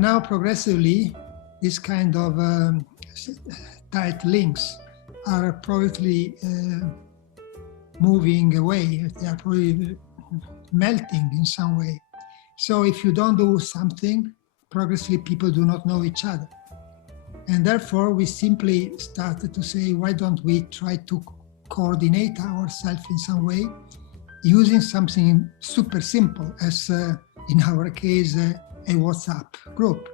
now progressively, this kind of tight links are probably moving away. They are probably melting in some way. So if you don't do something, progressively people do not know each other. And therefore, we simply started to say, why don't we try to coordinate ourselves in some way, using something super simple, as in our case, a WhatsApp group.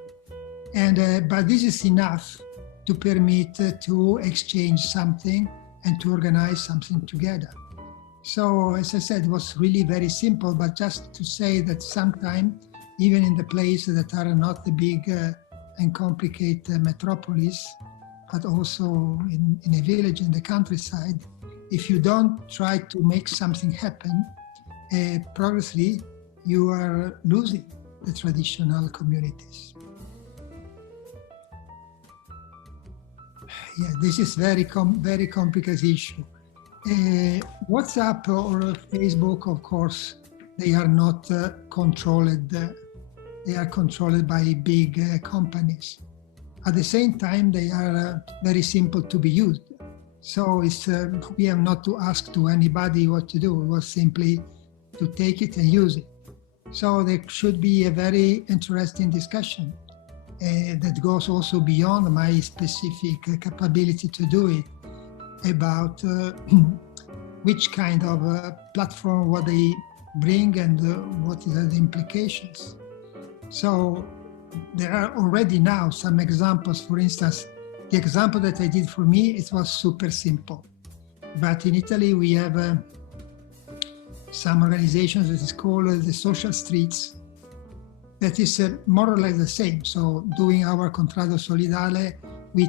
And but this is enough to permit to exchange something and to organize something together. So, as I said, it was really very simple, but just to say that sometimes, even in the places that are not the big and complicated metropolis, but also in a village in the countryside, if you don't try to make something happen, progressively you are losing the traditional communities. Yeah, this is very complicated issue. WhatsApp or Facebook, of course, they are not controlled. They are controlled by big companies. At the same time, they are very simple to be used. So it's, we have not to ask to anybody what to do. It was simply to take it and use it. So there should be a very interesting discussion that goes also beyond my specific capability to do it, about which kind of platform, what they bring, and what are the implications. So there are already now some examples. For instance, the example that I did for me, it was super simple. But in Italy, we have some organizations that is called the social streets. That is more or less the same. So doing our Contratto Solidale, we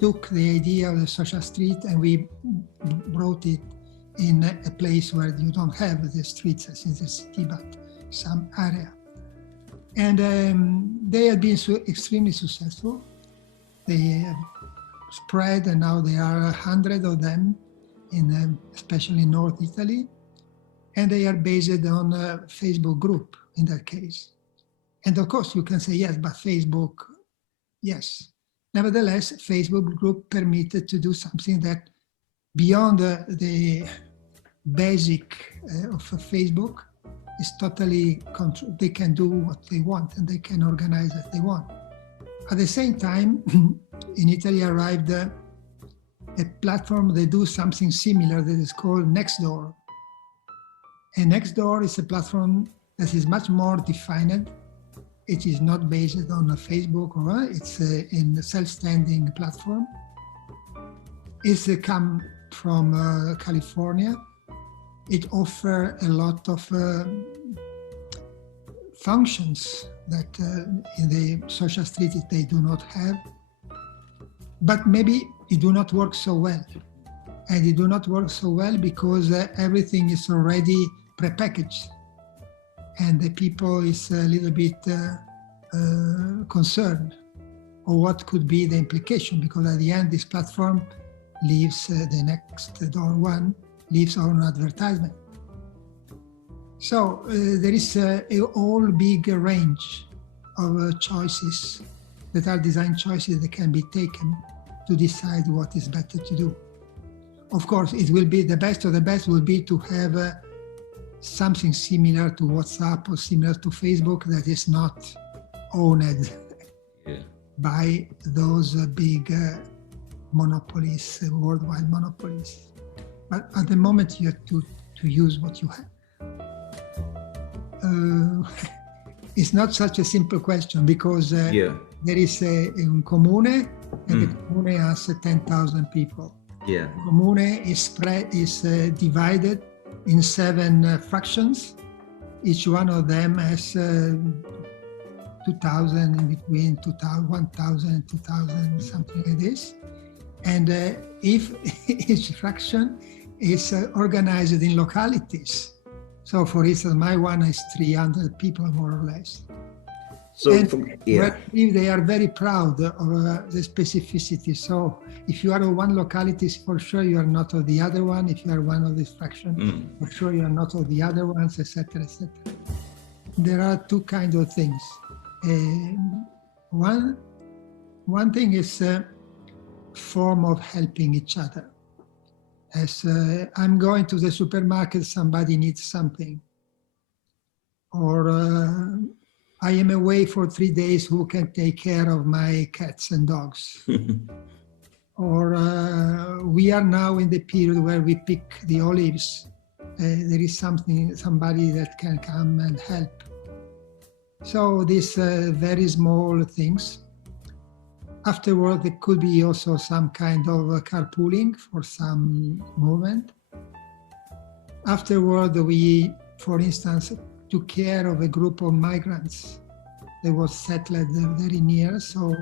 took the idea of the social street and we brought it in a place where you don't have the streets as in the city, but some area. And they have been extremely successful. They have spread, and now there are 100 of them, in especially in North Italy. And they are based on a Facebook group in that case. And of course, you can say, yes, but Facebook, yes. Nevertheless, Facebook group permitted to do something that beyond the basic of Facebook is totally they can do what they want and they can organize as they want. At the same time, in Italy arrived a platform that do something similar that is called Nextdoor. And Nextdoor is a platform that is much more defined. It is not based on a Facebook, or it's in a self-standing platform. It's come from California. It offers a lot of functions that in the social street they do not have. But maybe it do not work so well. And it do not work so well because everything is already prepackaged. And the people is a little bit concerned or what could be the implication, because at the end this platform leaves the Nextdoor one leaves on advertisement. So there is a whole big range of choices that are design choices that can be taken to decide what is better to do. Of course, it will be the best of the best will be to have something similar to WhatsApp or similar to Facebook that is not owned by those big monopolies, worldwide monopolies. But at the moment, you have to use what you have. It's not such a simple question because there is a comune, and the comune has 10,000 people. Yeah. The comune is divided in 7 fractions. Each one of them has 2,000, in between 2,000, 1,000, 2,000, something like this. And if each fraction is organized in localities. So for instance, my one is 300 people, more or less. So they are very proud of the specificity. So if you are of one locality, for sure you are not of the other one. If you are one of this fraction, for sure you are not of the other ones, etc., etc. There are 2 kinds of things. One thing is a form of helping each other. As I'm going to the supermarket, somebody needs something. Or I am away for 3 days, who can take care of my cats and dogs? Or we are now in the period where we pick the olives. There is somebody that can come and help. So these very small things. Afterward, there could be also some kind of carpooling for some movement. Afterward, we, for instance, took care of a group of migrants that was settled very near, so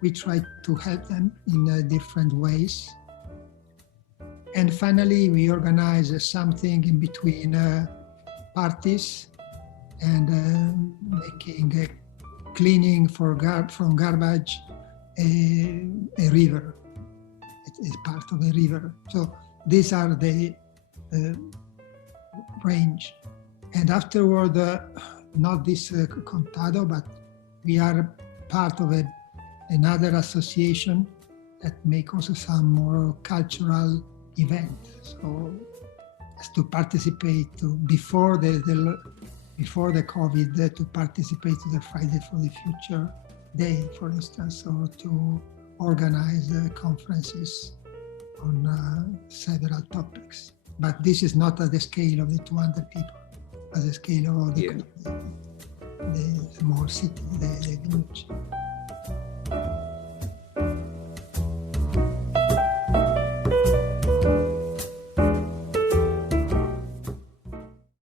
we tried to help them in different ways. And finally, we organized something in between parties and making cleaning from garbage a river. It is part of a river. So these are the range. And afterward, not this Contado, but we are part of another association that make also some more cultural event. So as to participate before the COVID, to participate to the Friday for the Future Day, for instance, or to organize conferences on several topics. But this is not at the scale of the 200 people, at the scale of the small city, the village.